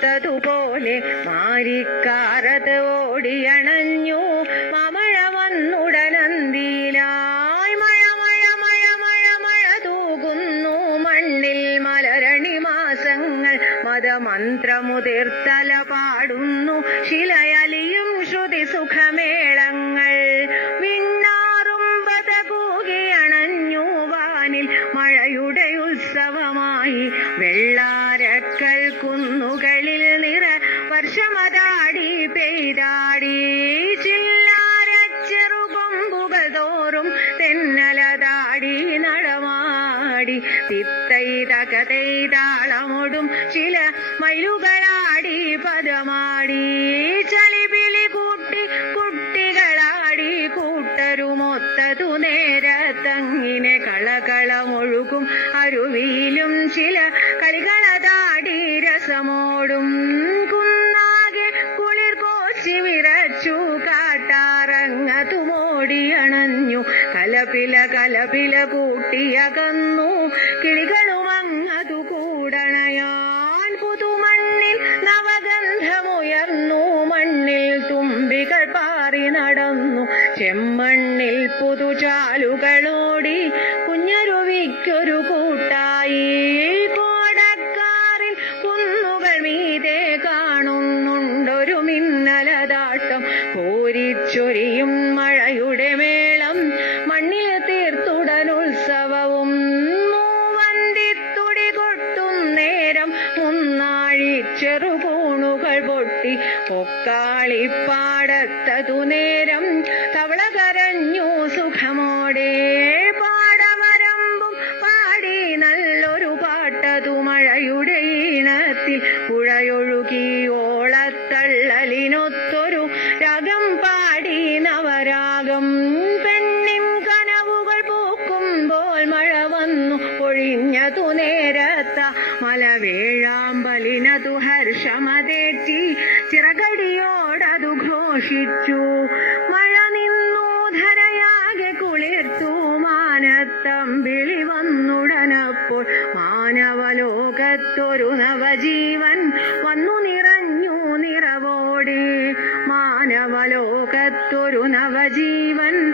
പൂത്തതുപോലെ മാരിക്കാരത് ഓടിയണഞ്ഞു. മമഴ വന്നുടനന്തിയിലായി. മഴ മഴ മഴ മഴ മഴ തൂകുന്നു. മണ്ണിൽ മലരണി മാസങ്ങൾ മതമന്ത്രമുതിർത്തല പാടുന്നു. ശിലയലിയും ശ്രുതി സുഖമേളങ്ങൾ മിന്നാറും പതകൂകിയണഞ്ഞു വാനിൽ മഴയുടെ ഉത്സവം കുന്നുകളിൽ നിറ വർഷമതാടി പെയ്താടി. ചില്ലാരച്ചെറു കൊമ്പുകൾ തോറും തെന്നലതാടി നടമാടി. തിത്തൈ ചില മയിലുകളാടി പദമാടി. ചളിപിളി കൂട്ടി കുട്ടികളാടി കൂട്ടരുമൊത്തതു നേരത്തങ്ങിനെ കളകളമൊഴുകും. അരുവിയിലും ചില കളികളതാ കാട്ടാറങ്ങതുമോടിയണഞ്ഞു കലപില കലപില കൂട്ടിയകന്നു. കിളികളുമങ്ങതു കൂടണയാൻ പുതുമണ്ണിൽ നവഗന്ധമുയർന്നു. മണ്ണിൽ തുമ്പികൾ പാറി നടന്നു. ചെമ്മണ്ണിൽ പുതുചാലുകളോടി കുഞ്ഞരുവിക്കൊരു പൊട്ടി ഒക്കാളിപ്പാടത്തതു നേരം തവള കരഞ്ഞു സുഖമോടെ പാടവരമ്പും പാടി നല്ലൊരു പാട്ടതു മഴയുടെ ഈണത്തിൽ പുഴയൊഴുകി ഓളത്തള്ളലിനൊത്തൊരു രാഗം മലവേഴാമ്പലിനതു ഹർഷമതേറ്റി ചിറകടിയോടതു ഘോഷിച്ചു. മഴ നിന്നു ധരയാകെ കുളിർത്തു. മാനത്തമ്പിളി വന്നുടനപ്പോൾ മാനവലോകത്തൊരു നവജീവൻ വന്നു നിറഞ്ഞു നിറവോടെ. മാനവലോകത്തൊരു നവജീവൻ